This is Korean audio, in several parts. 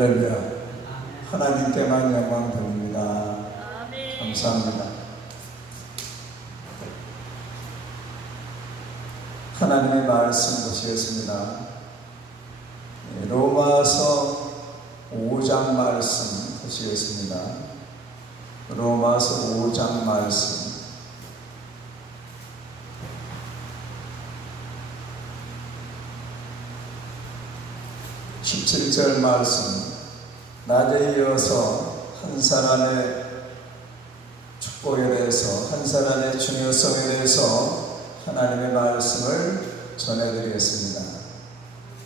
할렐루야. 하나님께만 영광 돌립니다. 감사합니다. 하나님의 말씀 보시겠습니다. 로마서 5장 말씀 보시겠습니다. 로마서 5장 말씀 17절 말씀. 낮에 이어서 한 사람의 축복에 대해서, 한 사람의 중요성에 대해서 하나님의 말씀을 전해드리겠습니다.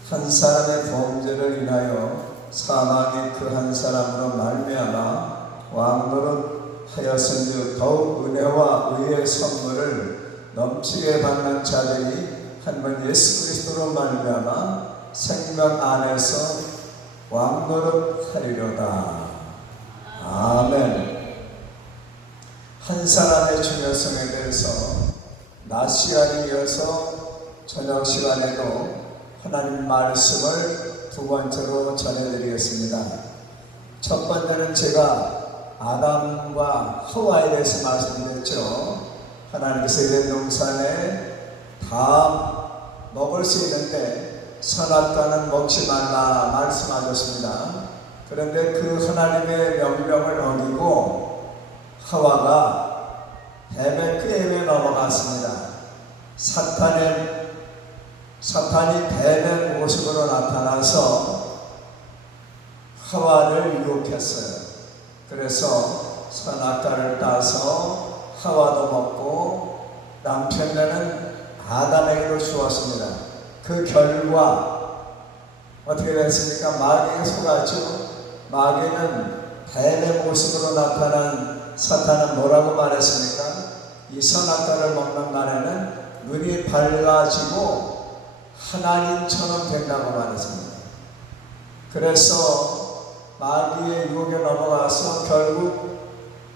한 사람의 범죄를 인하여 사망이 그 한 사람으로 말미암아 왕노릇 하였은즉 더욱 은혜와 의의 선물을 넘치게 받는 자들이 한 번 예수 그리스도로 말미암아 생명 안에서 왕노릇 하리로다. 아멘. 한 사람의 중요성에 대해서 낮 시간에 이어서 저녁 시간에도 하나님 말씀을 두 번째로 전해드리겠습니다. 첫 번째는 제가 아담과 하와에 대해서 말씀드렸죠. 하나님께서 에덴 동산에 다 먹을 수 있는데 선악과는 먹지 말라 말씀하셨습니다. 그런데 그 하나님의 명령을 어기고 하와가 뱀의 꾀에 넘어갔습니다. 사탄이 뱀의 모습으로 나타나서 하와를 유혹했어요. 그래서 선악과를 따서 하와도 먹고 남편네는 아담에게도 주었습니다. 그 결과 어떻게 됐습니까? 마귀가 속았죠. 마귀는 뱀의 모습으로 나타난 사탄은 뭐라고 말했습니까? 이 선악과를 먹는 날에는 눈이 밝아지고 하나님처럼 된다고 말했습니다. 그래서 마귀의 유혹에 넘어가서 결국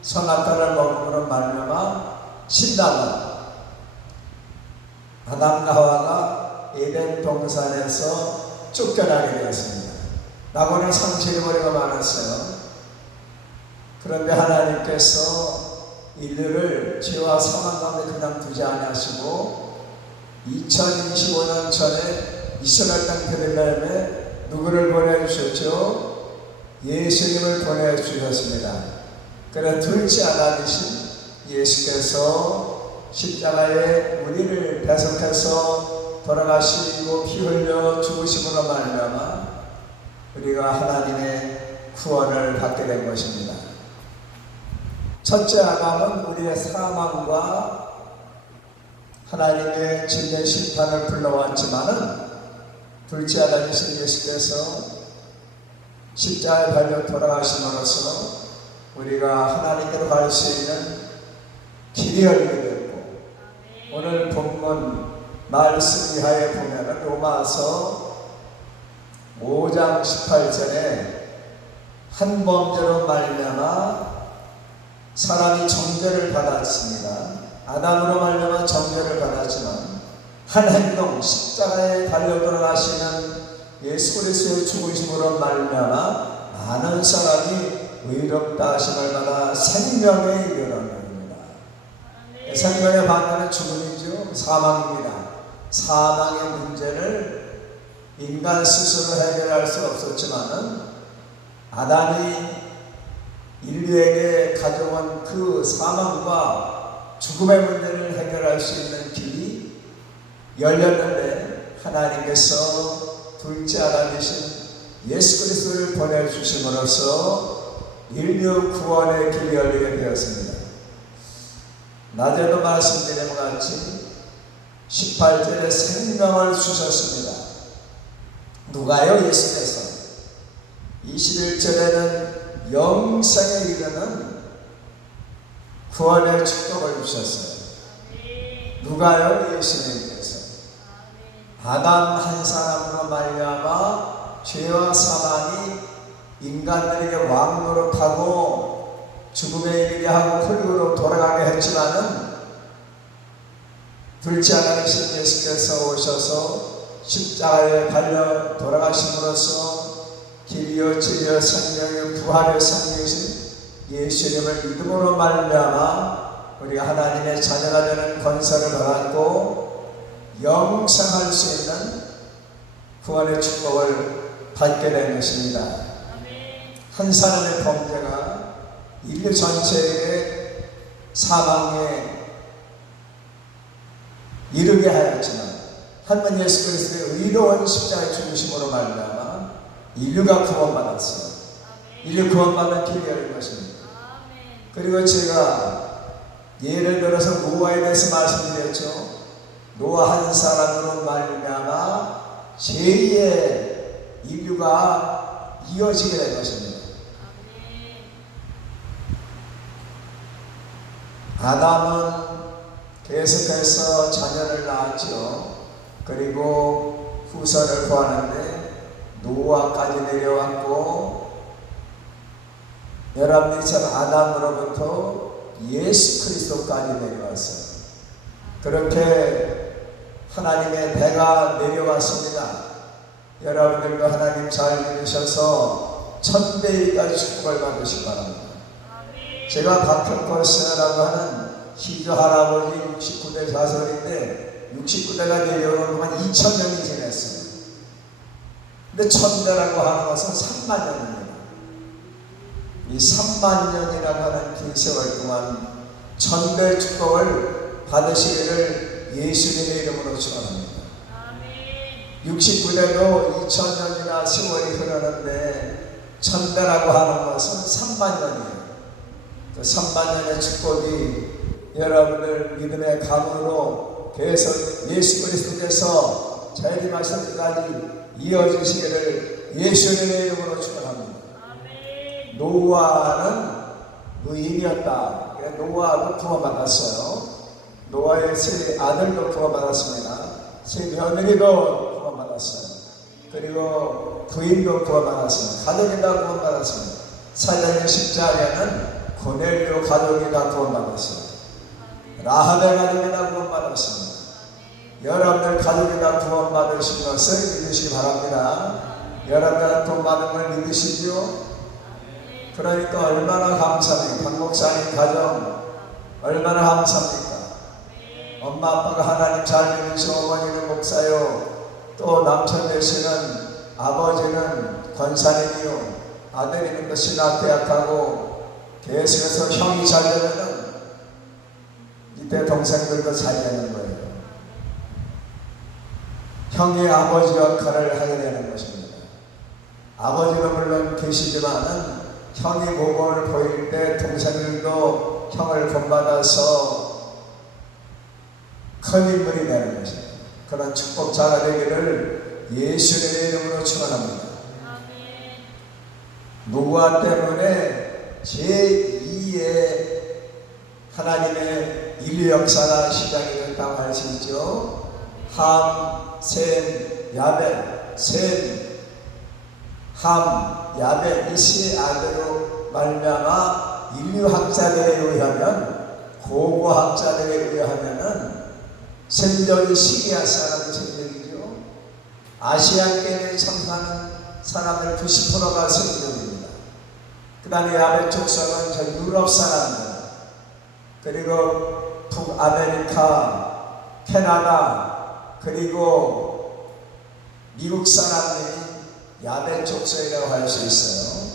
선악과를 먹음으로 말미암아 신당은 아담과 하와가 에덴 동산에서 쫓겨나게 되었습니다. 낙원을 상실해버리고 말았어요. 그런데 하나님께서 인류를 죄와 사망 가운데 그냥 두지 아니하시고 2025년 전에 이스라엘 땅 베들레헴에 누구를 보내주셨죠? 예수님을 보내주셨습니다. 그래 둘째 아들이신 예수께서 십자가에 우리를 배속해서 돌아가시고 피 흘려 죽으심으로 말미암아 우리가 하나님의 구원을 받게 된 것입니다. 첫째 아담은 우리의 사망과 하나님의 진대 심판을 불러왔지만은 둘째 아담이신 예수께서 십자가에 달려 돌아가심으로써 우리가 하나님께로 갈 수 있는 길이 열리게 됐고, 오늘 본문 말씀 이하에 보면 로마서 5장 18절에 한 범죄로 말미암아 사람이 정죄를 받았습니다. 아담으로 말미암아 정죄를 받았지만 한 행동, 십자가에 달려 돌아가시는 예수 그리스도의 죽으심으로 말미암아 많은 사람이 의롭다 하심을 받아 생명에 이르는 것입니다. 생명의 반대는 죽음이죠. 사망입니다. 사망의 문제를 인간 스스로 해결할 수 없었지만은 아담이 인류에게 가져온 그 사망과 죽음의 문제를 해결할 수 있는 길이 열렸는데 하나님께서 둘째 아담이신 예수 그리스도를 보내주심으로써 인류 구원의 길이 열리게 되었습니다. 낮에도 말씀드린 것 같이 18절에 생명을 주셨습니다. 누가요? 예수께서. 21절에는 영생에 이르는 구원의 축복을 주셨어요. 누가요? 예수님께서. 아담 한 사람으로 말미암아 죄와 사망이 인간들에게 왕노릇하고 죽음에 이르게 하고 흙으로 돌아가게 했지만은 둘째 아담이신 예수께서 오셔서 십자가에 달려 돌아가심으로써 길이요 진리요 생명이요 부활의 성령이신 예수님을 믿음으로 말미암아 우리가 하나님의 자녀가 되는 권세를 받았고 영생할 수 있는 구원의 축복을 받게 된 것입니다. 한 사람의 범죄가 인류 전체에게 사망에 이르게 하였지만 하나님 예수 그리스도의 의로운 십자가의 중심으로 말미암아 인류가 구원받았어요. 인류 구원받는 길이 열린 것입니다. 그리고 제가 예를 들어서 노아에 대해서 말씀드렸죠. 노아 한 사람으로 말미암아 제2의 인류가 이어지게 된 것입니다. 아담은 계속해서 자녀를 낳았죠. 그리고 후손을 구하는데 노아까지 내려왔고 여러분이 참 아담으로부터 예수 그리스도까지 내려왔어요. 그렇게 하나님의 대가 내려왔습니다. 여러분들도 하나님 잘 믿으셔서 천대일까지 축복을 받으시기 바랍니다. 제가 박형권 스님이라고 하는 시조 할아버지 69대 자손인데 69대가 내려오는 동안 2000년이 지났어요. 근데 천대라고 하는 것은 3만 년입니다. 이 3만 년이라고 하는 긴 세월 동안 천대 축복을 받으시기를 예수님의 이름으로 축원합니다. 69대도 2000년이나 세월이 흐르는데 천대라고 하는 것은 3만 년이에요. 그 3만 년의 축복이 여러분들 믿음의 가문으로 계속 예수 그리스도께서 재림하실 때까지 이어지시기를 예수님의 이름으로 축원합니다. 노아는 의인이었다. 노아도 구원받았어요. 노아의 세 아들도 구원받았습니다. 세 며느리도 구원받았어요. 그리고 부인도 구원받았습니다. 가족이 다 구원받았습니다. 사장의 십자가에는 고넬료 가족이 다 구원받았습니다. 라합의 가족이 다 구원받았습니다. 여러분들 가족이 다 구원받으신 것을 믿으시기 바랍니다. 여러분들 구원받은 걸 믿으시죠? 그러니까 얼마나 감사해요. 박 목사님 가정 얼마나 감사합니까? 엄마 아빠가 하나님 잘 믿으시고 어머니는 목사요. 또 남편 되시는 아버지는 권사님이요. 아들이는 또 신학대학하고 계속해서 형이 잘 되면은 이때 동생들도 잘 되는 거예요. 형이 아버지 역할을 하게 되는 것입니다. 아버지는 물론 계시지만은 형이 모범을 보일 때 동생들도 형을 본받아서 큰 인물이 되는 것입니다. 그런 축복자가 되기를 예수님의 이름으로 축원합니다. 노아 때문에 제2의 하나님의 인류 역사가 시작이 됐다고 할 수 있죠. 함, 셈, 야벳, 셈, 함, 야벳 이 세 아들로 말미암아 인류학자들에 의하면 고고학자들에 의하면은 생전이 시리아 사람의 생전이죠. 아시아계에 참사하는 사람들 90%가 생전입니다. 그 다음에 야벳 족속은 저 유럽 사람들 그리고 북아메리카, 캐나다 그리고 미국 사람들이 야벳 족속이라고 할 수 있어요.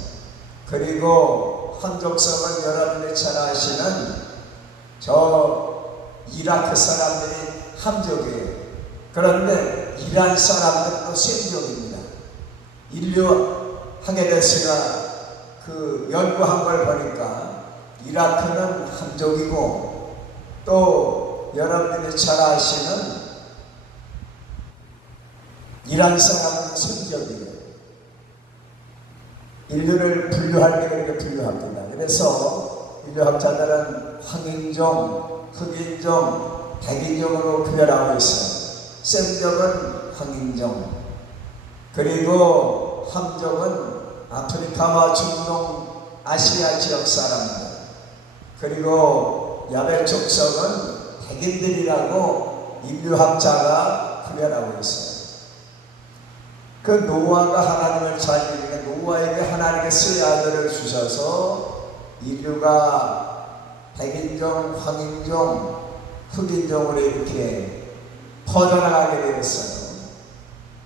그리고 한 족속은 여러분들이 잘 아시는 저 이라크 사람들이 함족이에요. 그런데 이란 사람들도 셈족입니다. 인류 학예대스가 그 연구한 걸 보니까 이라크는 함족이고 또 여러분들이 잘 아시는 이란 사람은 셈족이에요. 인류를 분류할 때 그렇게 분류합니다. 그래서 인류학자들은 황인종, 흑인종, 백인종으로 구별하고 있어요. 셈족은 황인종, 그리고 함족은 아프리카와 중동, 아시아 지역 사람들, 그리고 야벳 족속은 백인들이라고 인류학자가 구별하고 있어요. 그 노아가 하나님을 잘 믿으니까 노아에게 하나님께서 아들을 주셔서 인류가 백인종, 황인종, 흑인종으로 이렇게 퍼져나가게 되었어요.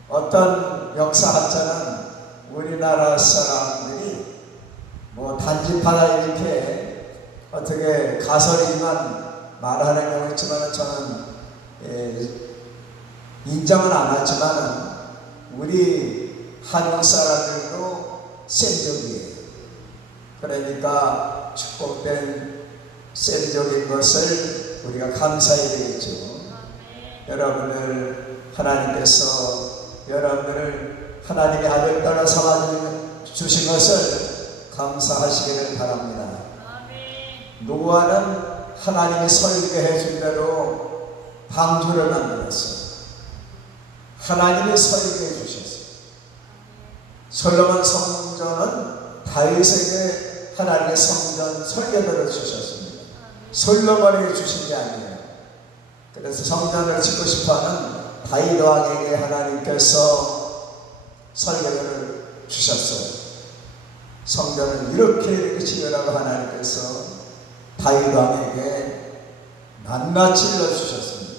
어떤 역사학자는 우리나라 사람들이 뭐 단지파다 이렇게 어떻게 가설이지만 말하는 경우 있지만 저는 인정은 안 하지만 우리 한국 사람들도 셈족이에요. 그러니까 축복된 셈족인 것을 우리가 감사해야 되겠죠. 여러분을 하나님께서 여러분을 하나님의 아들 딸로 삼아 주신 것을 감사하시기를 바랍니다. 노아는 하나님이 설계해 준 대로 방주를 만들었어요. 하나님이 설계해 주셨어요. 솔로몬 성전은 다윗에게 하나님의 성전 설계도를 주셨습니다. 솔로몬에게 주신 게 아니에요. 그래서 성전을 짓고 싶어하는 다윗 왕에게 하나님께서 설계도를 주셨어요. 성전을 이렇게 지으라고 하나님께서 다윗 왕에게 낱낱이 일러주셨습니다.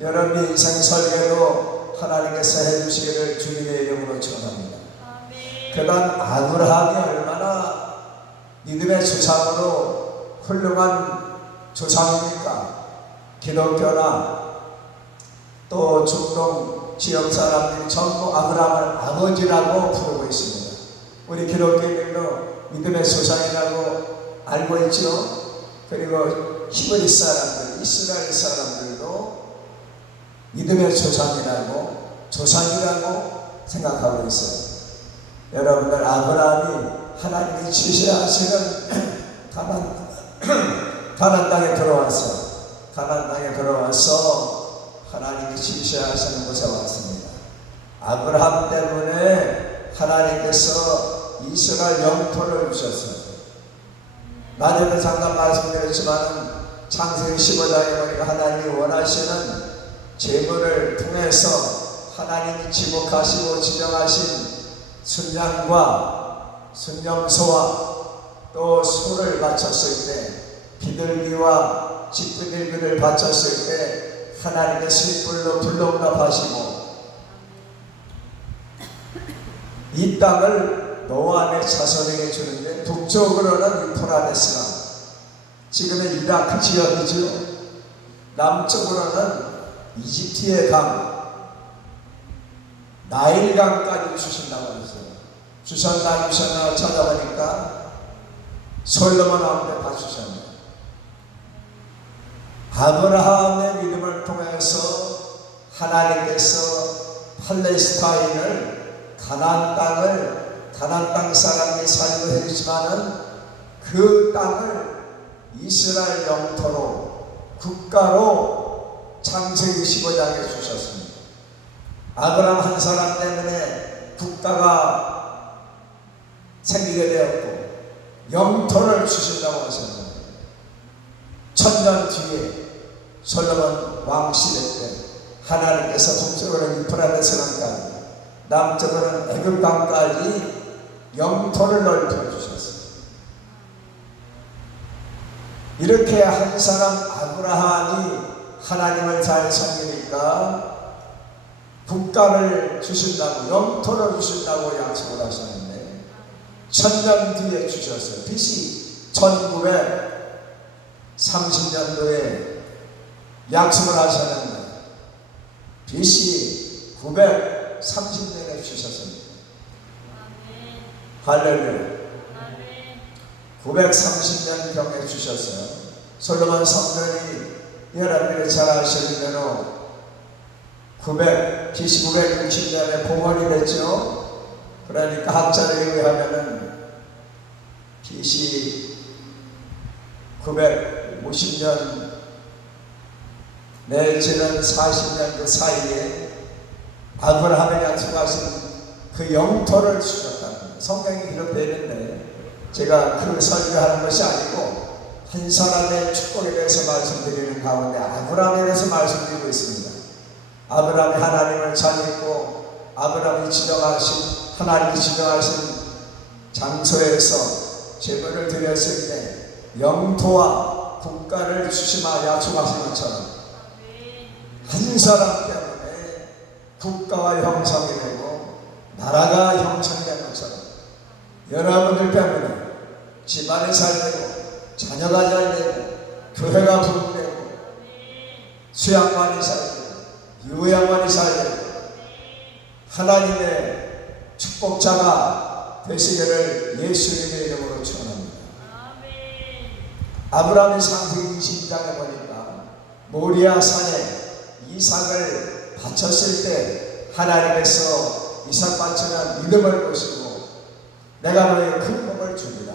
여러분의 인생 설계도 하나님께서 해주시기를 주님의 이름으로 축원합니다. 그간 아브라함이 얼마나 믿음의 조상으로 훌륭한 조상입니까? 기독교나 또 중동 지역 사람들이 전부 아브라함을 아버지라고 부르고 있습니다. 우리 기독교인들도 믿음의 조상이라고 알고 있죠. 그리고 히브리 사람들, 이스라엘 사람들도 믿음의 조상이라고 생각하고 있어요. 여러분들 아브라함이 하나님이 지시하시는 가나안 땅에 들어와서 하나님이 지시하시는 곳에 왔습니다. 아브라함 때문에 하나님께서 이스라엘 영토를 주셨어요. 낮에도 잠깐 말씀드렸지만 창세기 15장에 보니까 하나님이 원하시는 제물을 통해서 하나님이 지목하시고 지정하신 순양과 순염소와 또 소를 바쳤을 때 비둘기와 집비둘기를 바쳤을 때 하나님의 숯불로 불농납하시고 이 땅을 노아의 자손에게 주는데 북쪽으로는 유프라데스강, 지금의 이라크 지역이죠. 남쪽으로는 이집트의 강, 나일강까지 주신다고 했어요. 주셨나 찾아보니까 솔로몬 왕한테 다 주셨네요. 아브라함의 믿음을 통해서 하나님께서 팔레스타인을 가나안 땅 사람이 살고 해주지만은 그 땅을 이스라엘 영토로 국가로 창세기 15장에 주셨습니다. 아브라함 한 사람 때문에 국가가 생기게 되었고 영토를 주신다고 하셨습니다. 1000년 뒤에 솔로몬 왕 시대 때 하나님께서 북쪽으로는 유프라데스강까지 남쪽으로는 애굽강까지 영토를 넓혀주셨습니다. 이렇게 한 사람 아브라함이 하나님을 잘 섬기니까 국가를 주신다고, 영토를 주신다고 약속을 하셨는데 1000년 뒤에 주셨어요. BC 1930년도에 약속을 하셨는데 BC 930년에 주셨습니다. 할렐루야. 930년 경에 주셨어요. 솔로몬 성전이 여러분들이 잘 아시는 대로 BC 960년에 봉헌이 됐죠. 그러니까 학자들에 의하면은 BC 950년 내지는 40년 그 사이에 아브라함에게 약속하신 그 영토를 주셨다는 거예요. 성경에 기록되어 있는데 제가 그 설교하는 것이 아니고 한 사람의 축복에 대해서 말씀드리는 가운데 아브라함에 대해서 말씀드리고 있습니다. 아브라함이 하나님을 잘 믿고 아브라함이 지정하신, 하나님이 지정하신 장소에서 제물을 드렸을 때 영토와 국가를 주시마 약속하신 것처럼 한 사람 때문에 국가가 형성이 되고 나라가 형성이 된 것처럼 여러분들 때문에 집안이 잘 되고 자녀가 잘 되고 교회가 부흥되고 수양관이 잘 되고 요양관이 잘 되고 하나님의 축복자가 되시기를 예수님의 이름으로 축원합니다. 아브라함의 창세기 22장에 보니까 모리아 산에 이삭을 바쳤을 때 하나님께서 이삭 바치는 믿음을 보시고 내가 너의 큰 복을 주리라.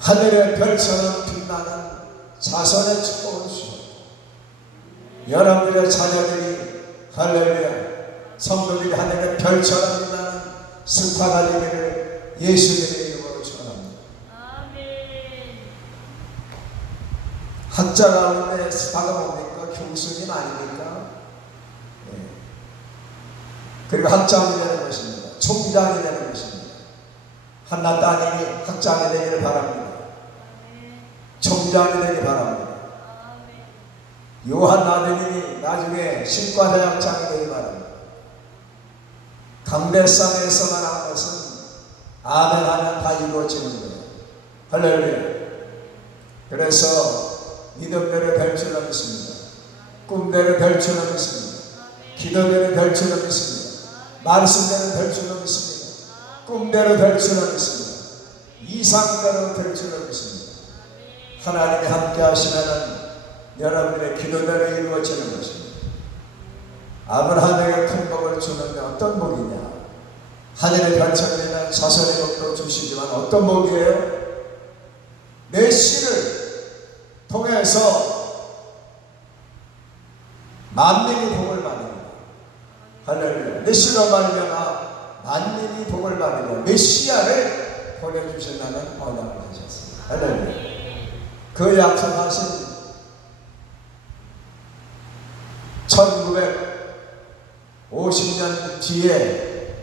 하늘의 별처럼 빛나는 자손의 축복을 주셨고 여러분들의 자녀들이 할렐루야 성도들이 하늘의 별처럼 빛나는 스타가 되기를 예수님의 이름으로 축원합니다. 학자 가운데 스타가 뭡니까? 교수님 아닙니까? 네. 그리고 학장이 되는 것입니다. 총장이 되는 것입니다. 한나 따님이 학장이 되기를 바랍니다. 총장이 되기 바랍니다. 요한 아드님이 나중에 신과대학장이 되기 바랍니다. 강대상에서 말한 것은 아멘 하면 다 이루어지는 거예요. 할렐루야. 그래서 믿음대로 될 줄로 믿습니다. 꿈대로 될 줄로 믿습니다. 기도대로 될 줄로 믿습니다. 말씀대로 될 줄로 믿습니다. 꿈대로 될 줄로 믿습니다. 이상대로 될 줄로 믿습니다. 하나님이 함께 하시면은 여러분의 기도대로 이루어지는 것입니다. 아브라함에게 큰 복을 주는데 어떤 복이냐? 하늘의 별처럼 되는 자손의 복도 주시지만 어떤 복이에요? 내 씨를 통해서 만민이 복을 받으리라. 할렐루야. 내 씨로 말미암아 만민이 복을 받으리라. 메시아를 보내주신다는 언약을 하셨습니다. 할렐루야. 그 약속하신 1950년 뒤에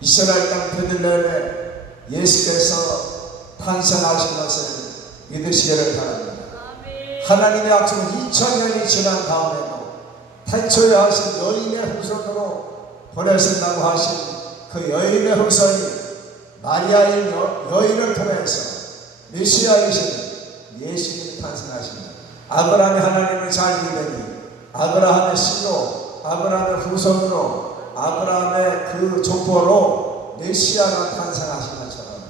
이스라엘 땅 베들레헴에 예수께서 탄생하신 것을 믿으시기를 바랍니다. 하나님의 약속은 2000년이 지난 다음에도 태초에 하신 여인의 후손으로 보내신다고 하신 그 여인의 후손이 마리아의 여인을 통해서 메시아이신 예수님이 탄생하십니다. 아브라함이 하나님을 잘 믿으니 아브라함의 씨로 아브라함의 후손으로 아브라함의 그 족보로 메시아가 탄생하신 것처럼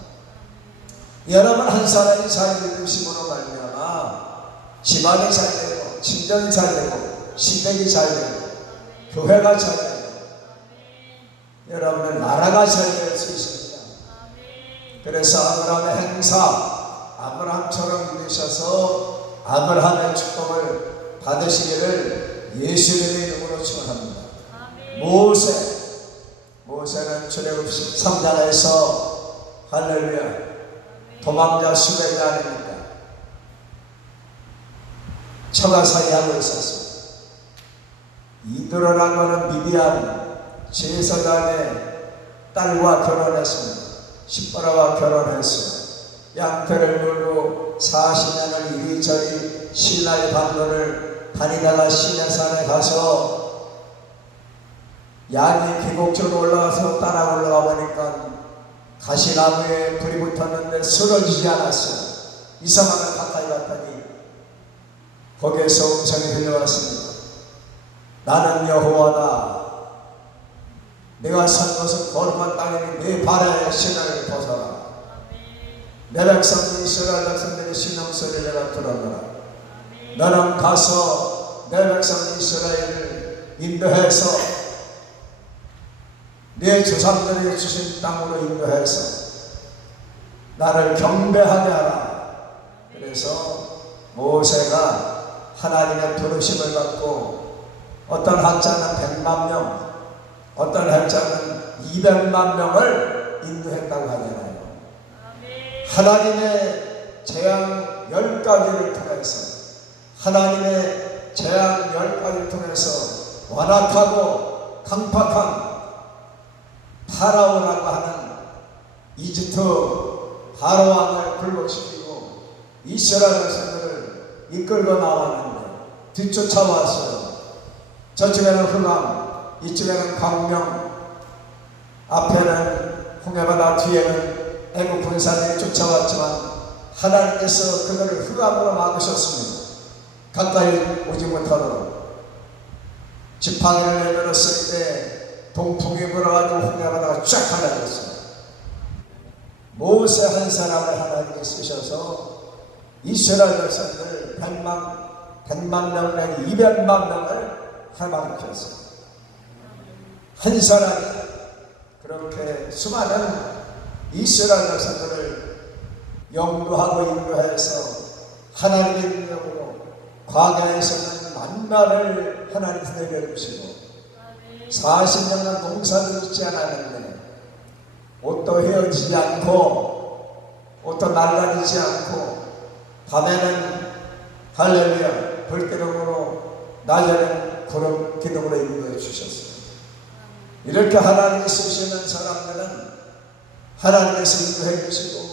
여러분 한 사람이 잘 믿으심으로 말미암아 집안이 잘 되고 친정이 잘 되고 시댁이 잘 되고 교회가 잘 되고 여러분의 나라가 잘 될 수 있습니다. 그래서 아브라함의 행사 아브라함처럼 믿으셔서 아브라함의 축복을 받으시기를 예수님의 이름으로 축원합니다. 모세는 출애굽 13장에서 할렐루야 도망자 수배자 아닙니까? 처가살이 하고 있었어요. 이드로라는 것은 미디안 제사장의 딸과 결혼했습니다. 십보라와 결혼했어요. 양털을 물고 40년을 이리저리 신라의 반도를 다니다가 시내산에 가서 양이 계곡쪽으로 올라가서 따라 올라가 보니까 가시나무에 불이 붙었는데 쓰러지지 않았어요. 이상하게 가까이 갔더니 거기에서 음성이 들려왔습니다. 나는 여호와다. 내가 선 것은 거룩한 땅이니 내 발의 신을 벗어라. 내 백성들 이스라엘 백성들의 신음소리를 내가 들었노라. 너는 가서 내 백성 이스라엘을 인도해서 내 조상들이 주신 땅으로 인도해서 나를 경배하게 하라. 그래서 모세가 하나님의 부르심을 받고 어떤 학자는 100만 명, 어떤 학자는 200만 명을 인도했다고 하잖아요. 하나님의 재앙 10가지를 통해서 하나님의 재앙 10가지를 통해서 완악하고 강팍한 파라오라고 하는 이집트 바로 왕을 굴복시키고 이스라엘 백성들을 이끌고 나왔는데 뒤쫓아왔어요. 저쪽에는 흑암, 이쪽에는 광명, 앞에는 홍해바다, 뒤에는 애국 군사들이 쫓아왔지만 하나님께서 그들을 흑암으로 막으셨습니다. 가까이 오지 못하도록. 지팡이를 내밀었을 때 동풍이 불어가지고 홍해바다가 쫙 갈라졌어요. 모세 한 사람을 하나님께 쓰셔서 이스라엘 백성들 100만 명 내지 200만 명을 해방시켰어요. 한 사람이 그렇게 수많은 이스라엘 백성들을 영도하고 인도해서 하나님의 능력으로 광야에서는 만나를 하나님께서 내려주시고 40년간 농사를 짓지 않았는데 옷도 헤어지지 않고 옷도 날라리지 않고 밤에는 할렐루야 불기둥으로 낮에는 구름 기둥으로 인도해 주셨어요. 이렇게 하나님이 쓰시는 사람들은 하나님께서 인도해 주시고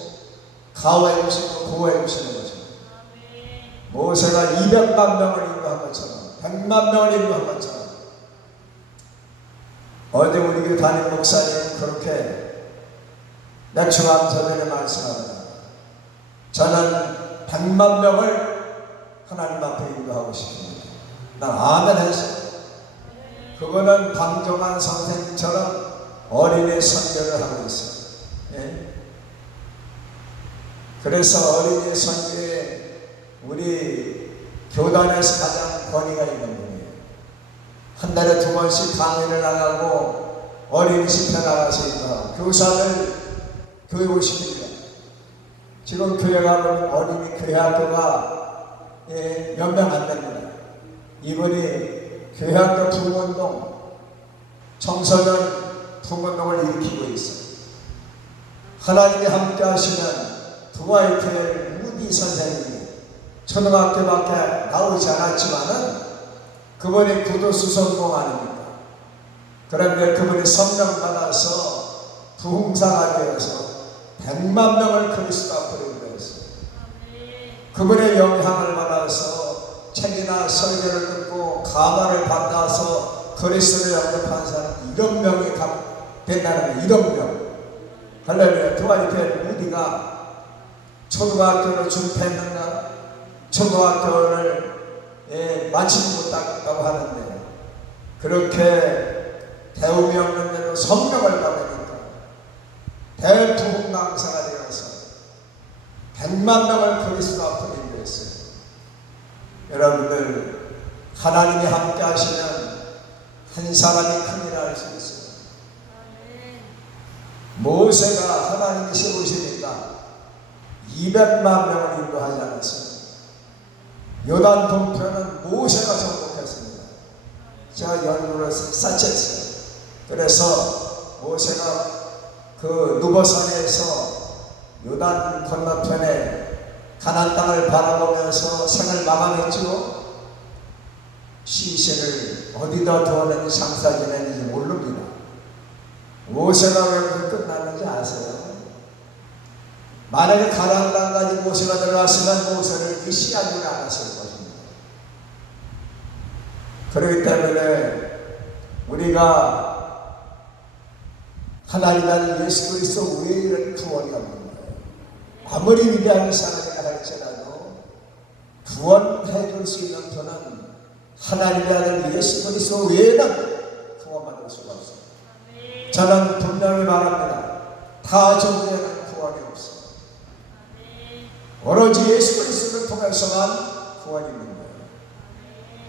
가호해 주시고 보호해 주시는 거죠. 모세가 200만 명을 인도한 것처럼 100만 명을 인도한 것처럼 어제 우리 교회 담임 목사님 그렇게 맥주암서전에 말씀합니다. 저는 100만 명을 하나님 앞에 인도하고 싶습니다. 난 아멘 했어요. 그거는 방종환 선생님처럼 어린이 선교를 하고 있어요. 예? 그래서 어린이 선교에 우리 교단에서 가장 권위가 있는 분이에요. 한 달에 2번씩 강의를 나가고 어린이 집회 나가서 인도하고 교사들 교회 오십니다. 지금 교회 가면 어린이 교회 학교가 몇 명 안 됩니다. 이분이 교회 학교 부흥운동, 청소년 부흥운동을 일으키고 있어요. 하나님이 함께 하시는 두와이트의 무디 선생님이 초등학교밖에 나오지 않았지만은 그분이 구도수선공 아닙니까? 그런데 그분이 성령 받아서 부흥사가 되어서 100만 명을 그리스도 앞으로 인도했어요. 그분의 영향을 받아서 책이나 설교를 듣고 가마를 받아서 그리스도를 영접한 사람 1억 명이 된다는 거예요. 1억 명. 할렐루야. 두와이트 무디가 초등학교를 준비했는가? 초등학교를 마치지 못했다고 하는데 그렇게 배움이 없는데도 성령을 받으니까 대부흥 강사가 되어서 100만 명을 그리스도 앞으로 인도했어요. 여러분들 하나님이 함께 하시면 한 사람이 큰일을 할 수 있어요. 모세가 하나님이 세우시니까 200만 명을 인도하지 않았습니다. 요단 동편은 모세가 정복했습니다. 제가 연구를 쌓쳤어요. 그래서 모세가 그 누보산에서 요단 건너편에 가나안 땅을 바라보면서 생을 마감했죠. 시신을 어디다 두었는지 장사 지냈는지 모릅니다. 모세가 왜 끝났는지 아세요? 만약에 가나안 땅까지 모세가 들어갔으면 모세를 시하지는 않았을 것입니다. 그렇기 때문에 우리가 하나님의 예수 그리스도 외에는 구원이 없는 거예요. 아무리 위대한 사람이라 할지라도 구원해 줄 수 있는 분은 하나님의 아들 예수 그리스도 외에는 구원받을 수가 없어요. 저는 분명히 말합니다. 다 종교에는 구원이 없어요. 오로지 예수 그리스도를 통해서만 구원이 있는 거예요.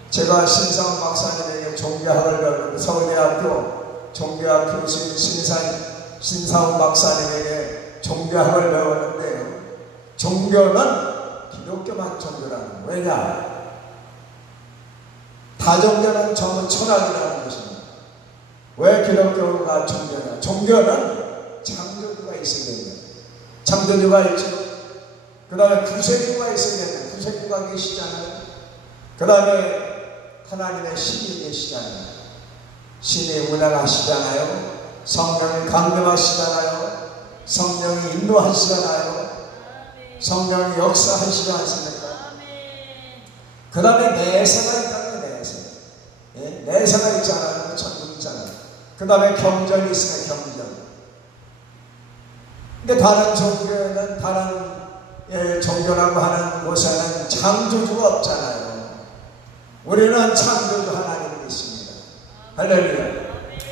제가 신사훈 박사님에게 종교학을 배우는 서울대학교 종교학 교수인 신사훈 박사님에게 종교학을 배웠는데요. 종교는 기독교만 종교라는 거예요. 왜냐? 다종교는 전부 철학이라는 것입니다. 왜 기독교가 종교냐? 종교는 창조주가 있어야 됩니다. 창조주가 있죠. 그 다음에 구세주가 있어야 됩니다. 구세주가 계시잖아요. 그 다음에 하나님의 신이 계시잖아요. 신이 운행하시잖아요. 성령이 강림하시잖아요. 성령이 인도하시잖아요. 성령이 역사하시지 않습니까? 그 다음에 내세가 있다는 거예요. 내세. 예? 내세가 있잖아요. 천국 있잖아요. 그 다음에 경전이 있으면 경전. 근데 다른 종교에는 다른 종교라고 하는 곳에는 창조주가 없잖아요. 우리는 창조주 하나님이 있습니다. 할렐루야.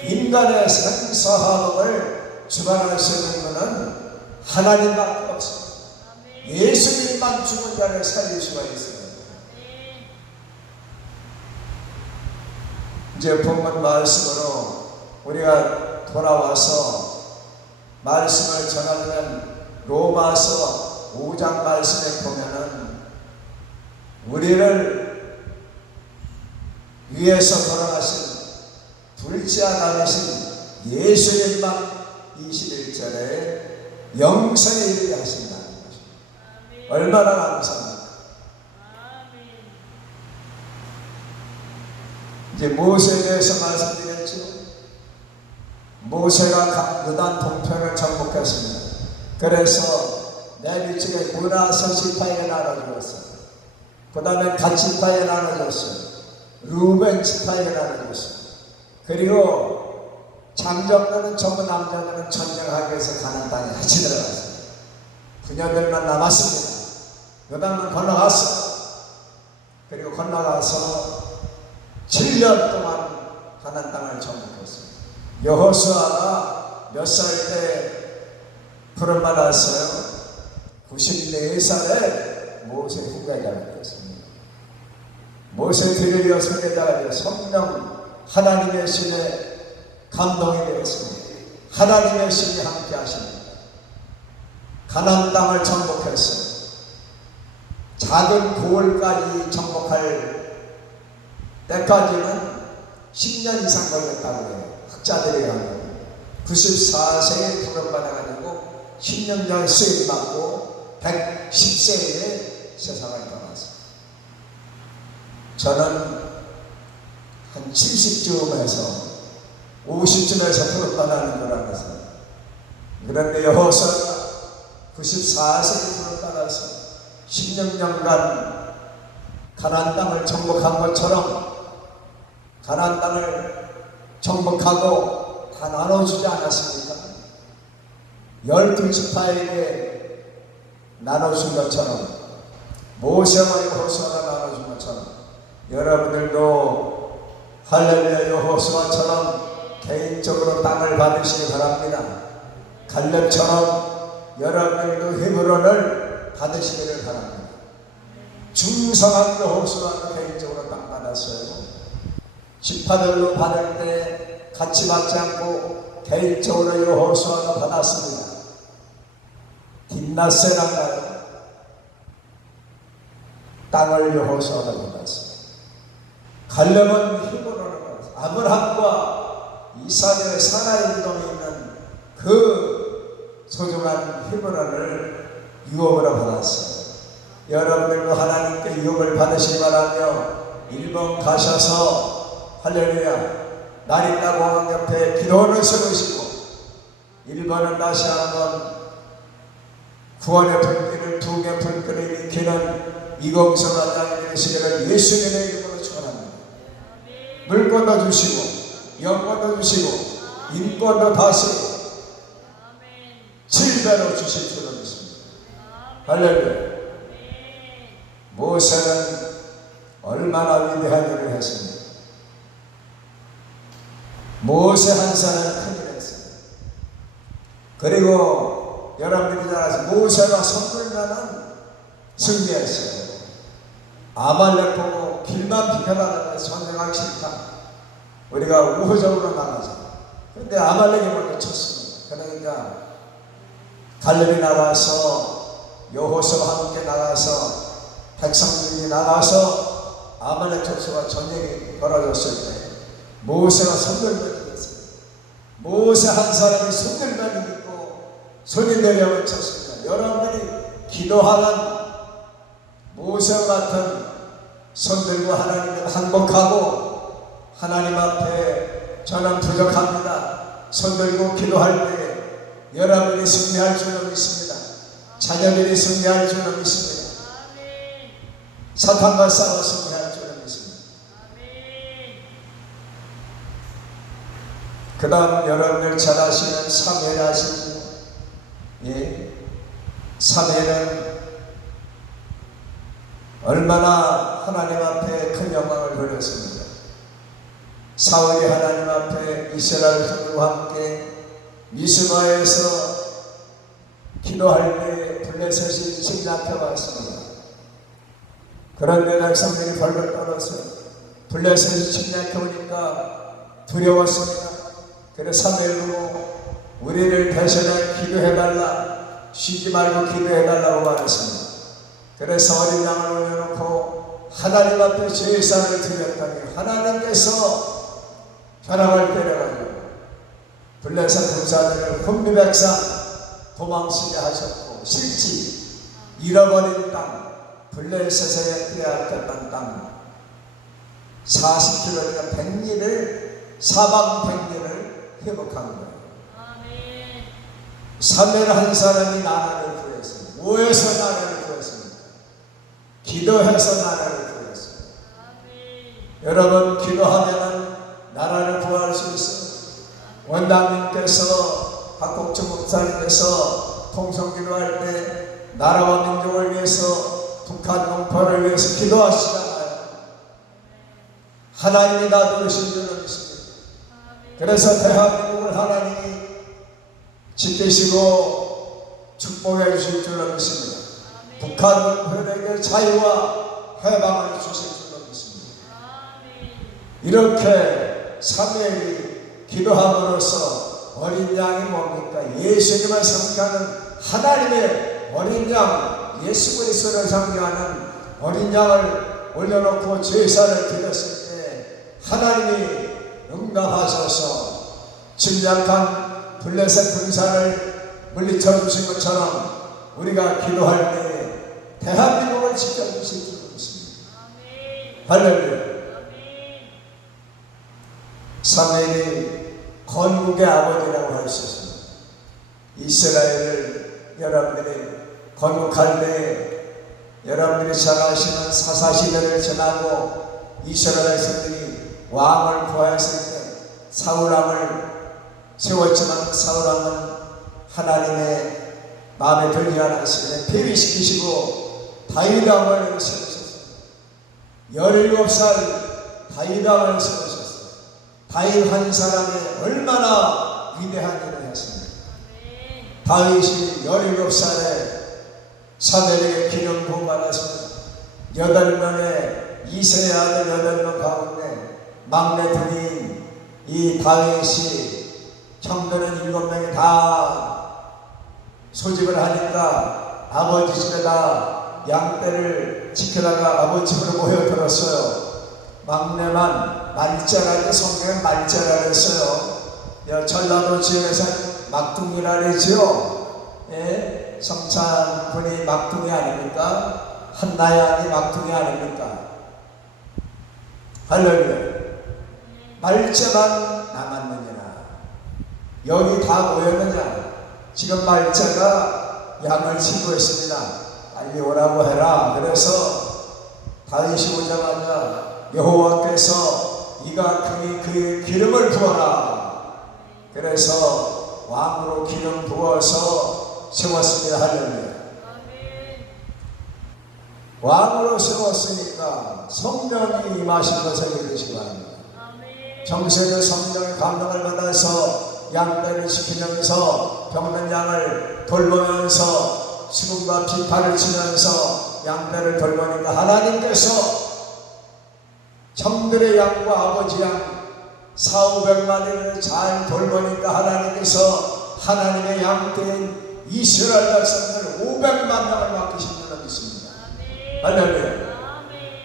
인간의 생사화복을 주관할 수 있는 것은 하나님밖에 없습니다. 예수님만 죽은 자를 살릴 수가 있어요. 이제 본문 말씀으로 우리가 돌아와서 말씀을 전하면 로마서 5장 말씀에 보면은 우리를 위에서 돌아가신 둘째 아담이신 예수님만 21절에 영생에 이르게 하신다는 것입니다. 얼마나 감사합니까? 이제 모세에 대해서 말씀드렸죠. 모세가 요단 동편을 정복했습니다. 그래서 레위 쪽에 문하서 지파에 나눠주었어요. 그 다음에 갓 지파에 나눠줬어요. 루벤 지파에 나눠줬어요. 그리고 장정들은 전부 남자들은 전쟁하기 위해서 가나안 땅에 같이 들어갔어요. 그녀들만 남았습니다. 요단은 건너갔어요. 그리고 건너가서 7년 동안 가나안 땅을 정복했습니다. 여호수아가 몇 살 때 부름 받았어요? 94살에 모세 후계자가 되었습니다. 모세 드디어 후계자가 되어 성령 하나님의 신에 감동이 되었습니다. 하나님의 신이 함께 하십니다. 가나안 땅을 정복했어요. 작은 고을까지 정복할 때까지는 10년 이상 걸렸다고 해요. 학자들이 하는 94세에 부름받아가지고 10년 전 수임 받고 110세에 세상을 떠났어요. 저는 한 70쯤에서 50쯤에서 부름받아는 거라면서. 그런데 여호수아가 94세에 부름받아서 16년간 가나안 땅을 정복한 것처럼 가나안 땅을 정복하고 다 나눠주지 않았습니까? 12지파에게 나눠준 것처럼 모세와 여호수아가 나눠준 것처럼 여러분들도 할렐루야 여호수아처럼 개인적으로 땅을 받으시기 바랍니다. 갈렙처럼 여러분들도 헤브론을 받으시기를 바랍니다. 중성한 여호수아가 개인적으로 땅 받았어요. 지파들로 받을 때 같이 받지 않고 개인적으로 여호수아가 받았습니다. 딥나세라가요. 땅을 여호수아가 받았어요. 갈렙은 히브론을 받았어요. 아브라함과 이삭의 사라의 무덤에 있는 그 소중한 히브론을 유업으로 받았어요. 여러분들도 하나님께 유업을 받으시기 바라며 일본 가셔서 할렐루야 나린다 공항 옆에 기도원을 세우시고 일본은 다시 한번 구원의 불길을 두 개 불길을 일으키는 이공성한 땅이 되시기를 예수님의 이름으로 축원합니다. 물권도 주시고 영권도 주시고 인권도 다시 7배로 주실 줄로 믿습니다. 할렐루야. 모세는 얼마나 위대한 일을 했습니까? 모세 한 사람 큰일 했어요. 그리고 여러분들이 잘 아시죠? 모세가 선불면은 승리했어요. 아말렉 보고 길만 비켜나가면 선생하기 싫다. 우리가 우호적으로 나가자. 그런데 아말렉이 먼저 쳤습니다. 그러니까 갈렙이 나가서 여호수아와 함께 나가서 백성들이 나가서 아말렉 족속과 전쟁이 벌어졌을 때 모세가 손들면이 됐어요. 모세 한 사람이 손들면이 있고 손이 내려면 쳤습니다. 여러분들이 기도하는 모세와 같은 손들고 하나님을 항복하고 하나님 앞에 저는 부족합니다. 손 들고 기도할 때 여러분이 승리할 줄로 믿습니다. 자녀들이 승리할 줄로 믿습니다. 사탄과 싸워 승리할 줄로 믿습니다. 그 다음 여러분들 잘 아시는 사무엘 아십니까? 예. 사무엘은 얼마나 하나님 앞에 큰 영광을 돌렸습니다. 사울이 하나님 앞에 이스라엘 성도와 함께 미스바에서 기도할 때 블레셋이 침략해 왔습니다. 그런데 백성들이 벌벌 떨었어요. 블레셋이 침략해 오니까 두려웠습니다. 그래서 사무엘로 우리를 대신에 기도해달라, 쉬지 말고 기도해달라고 말했습니다. 그래서 어린 양을 올려놓고 하나님 앞에 제사를 드렸더니 하나님께서 벼락을 때려가지고 블레셋 군사들을 혼비백산 도망치게 하셨고, 실지 잃어버린 땅, 블레셋에 빼앗겼던 땅 40km니까 100리를 사방 100리를 회복한 거예요. 사무엘 한 사람이 나라를 구했습니다. 뭐해서 나라를 구했습니다? 기도해서 나라를 구했습니다. 여러분, 기도하면 나라를 구할 수 있어요. 원장님께서, 박국주 목사님께서 통성기도할 때 나라와 민족을 위해서, 북한 농포를 위해서 기도하시잖아요. 하나님이 놔두신 줄로 믿습니다. 그래서 대한민국을 하나님이 지키시고 축복해 주실 줄로 믿습니다. 북한 농포에게 자유와 해방을 주실 줄로 믿습니다. 이렇게 사무엘이 기도함으로써 어린 양이 뭡니까? 예수님을 상징하는 하나님의 어린 양, 예수 그리스도를 상징하는 어린 양을 올려놓고 제사를 드렸을 때 하나님이 응답하셔서 침략한 블레셋 군사를 물리쳐 주신 것처럼 우리가 기도할 때 대한민국을 지켜주실 줄 믿습니다. 할렐루야. 사무엘이 건국의 아버지라고 할 수 있습니다. 이스라엘을 여러분들이 건국할 때 여러분들이 잘 아시는 사사시대를 지나고 이스라엘 백성들이 왕을 구하였을 때 사울왕을 세웠지만 사울왕은 하나님의 마음에 들지 않았을 때 폐위시키시고 다윗왕을 세우셨습니다. 17살 다윗왕을 세우셨습니다. 다윗 한 사람이 얼마나 위대한 일을 했습니까? 다윗이 17살에 사무엘에게 기름 부음 받았습니다. 8명의 이세의 아들 8명 가운데 막내 둘인 이 다윗이 형들은 7명이 다 소집을 하니까 아버지 집에다 양떼를 지키다가 아버지 집으로 모여들었어요. 막내만 말자라고 성경에 말자라 했어요. 전라도 지역에서 막둥이라 그러지요. 예? 성찬군이 막둥이 아닙니까? 한나양이 막둥이 아닙니까? 할렐루야. 말자만 남았느니라. 여기 다 모였느냐? 지금 말자가 양을 치고 있습니다. 빨리 오라고 해라. 그래서 다윗이 오자마자 여호와께서 이가 그의 기름을 부어라. 그래서 왕으로 기름 부어서 세웠습니다. 할렐루야. 왕으로 세웠으니까 성령이 임하신 것을 믿으시기 바랍니다. 정세의 성령의 감동을 받아서 양떼를 지키면서 병든 양을 돌보면서 수금과 비파를 치면서 양떼를 돌보니까 하나님께서 형들의 양과 아버지 양 400~500마리를 잘 돌보니까 하나님께서 하나님의 양떼인 이스라엘 백성들 500만 명을 맡기신 줄로 믿습니다. 할렐루야.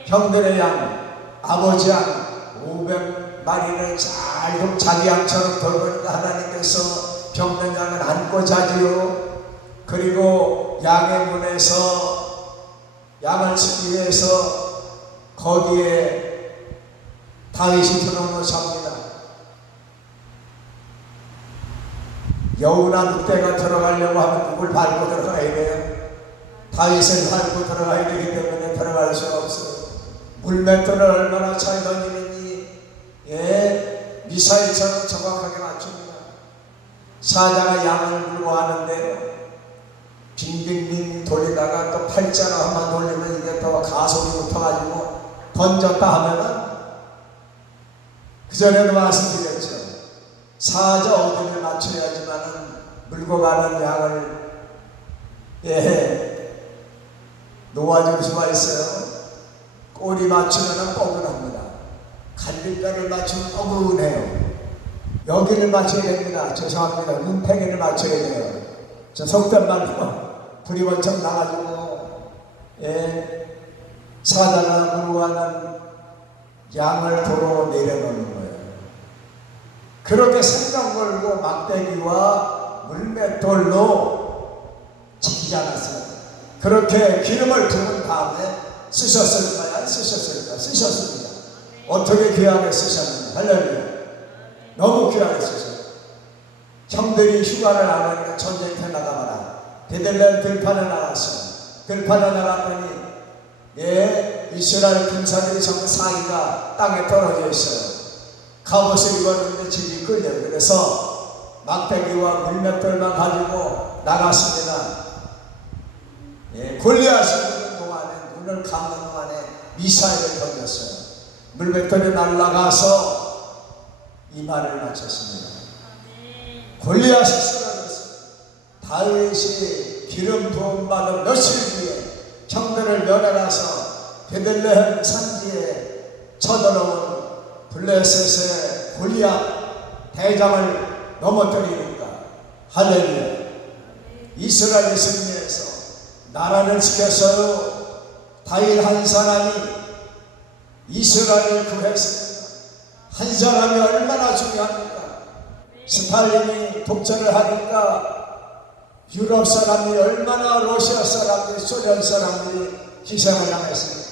형들의 양, 아버지 양 500마리를 잘 자기 양처럼 돌보니까 하나님께서 병든 양을 안고 자지요. 그리고 양의 문에서 양을 치기 위해서 거기에 다윗이 들어오는 잡니다. 여우나 늑대가 들어가려고 하면 누굴 밟고 들어가야 돼요? 다윗을 밟고 들어가야 되기 때문에 들어갈 수가 없어요. 물맷돌을 얼마나 잘 던지는지 미사일처럼 정확하게 맞춥니다. 사자가 양을 물고 하는데요, 빙빙빙 돌리다가 또 팔자로 한번 돌리면 이게 또 가속이 붙어가지고 던졌다 하면은, 그전에도 말씀드렸죠. 사자 어둠을 맞춰야지만은 물고 가는 양을 놓아줄 수가 있어요. 꼬리 맞추면 뻐근합니다. 갈비뼈를 맞추면 뻐근해요. 여기를 맞춰야 됩니다. 죄송합니다. 눈탱이를 맞춰야 돼요. 저 속된 말로 불이 원청 나가지고 사자가 물고 가는 양을 도로 내려놓는 거예요. 그렇게 생각 걸고 막대기와 물맷돌로 지키지 않았어요. 그렇게 기름을 부은 다음에 쓰셨을까요? 안 쓰셨을까요? 쓰셨습니다. 어떻게 귀하게 쓰셨는가? 할렐루야. 너무 귀하게 쓰셨어요. 형들이 휴가를 나가니까 전쟁터 나가봐라. 베들레헴 들판에 나갔어요. 들판에 나갔더니 이스라엘 군사들이 전부 사기가 땅에 떨어져 있어요. 갑옷을 입었는데 집이 끌려요. 그래서 막대기와 물맷돌만 가지고 나갔습니다. 골리앗이 오는 동안에, 눈을 감는 동안에 미사일을 던졌어요. 물맷돌이 날아가서 이마를 맞췄습니다. 골리앗이 쓰러졌어요. 다윗이 기름 부음 받은 며칠 뒤에 형들을 면회가서 베들레헴 산지에 쳐들어온 블레셋의 골리앗 대장을 넘어뜨리니까 할렐루야. 이스라엘이 승리해서 나라를 지켰어요. 다윗 한 사람이 이스라엘을 구했습니다. 한 사람이 얼마나 중요합니까? 스탈린이 독재를 하니까 유럽 사람들이 얼마나, 러시아 사람들이, 소련 사람들이 희생을 당했습니까?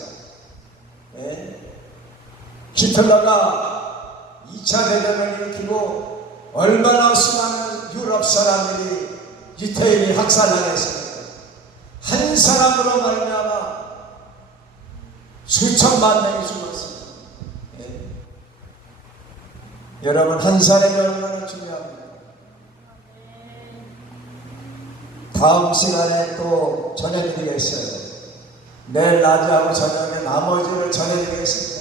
히틀러가 2차 대전을 일으키고 얼마나 수많은 유럽 사람들이 유태인이 학살당했습니까? 한 사람으로 말미암아 수천만 명이 죽었습니다. 여러분, 한 사람이 얼마나 중요합니까? 다음 시간에 또 전해드리겠어요. 내일 낮하고 저녁에 나머지를 전해드리겠습니다.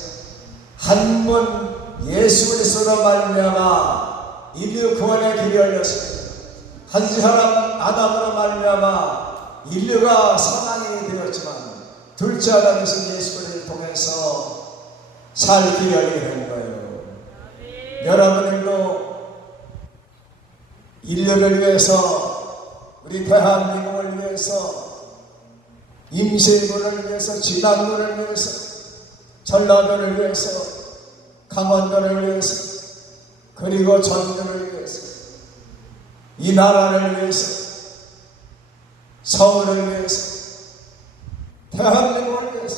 한 분 예수 그리스도로 말미암아 인류 구원의 길이 열렸습니다. 한 사람 아담으로 말미암아 인류가 사망이 되었지만, 둘째 아담이신 예수 그리스도를 통해서 살 길이 열리게 된 거예요. 여러분들도 인류를 위해서, 우리 대한민국을 위해서, 임실군을 위해서, 진안군을 위해서, 전라도를 위해서, 강원도를 위해서, 그리고 전주를 위해서, 이 나라를 위해서, 서울을 위해서, 대한민국을 위해서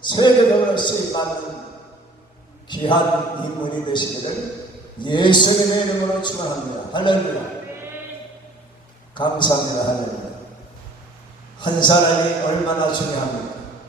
세계적으로 쓰임받는 귀한 인물이 되시기를 예수님의 이름으로 축원합니다. 할렐루야. 감사합니다. 할렐루야. 한 사람이 얼마나 중요합니까?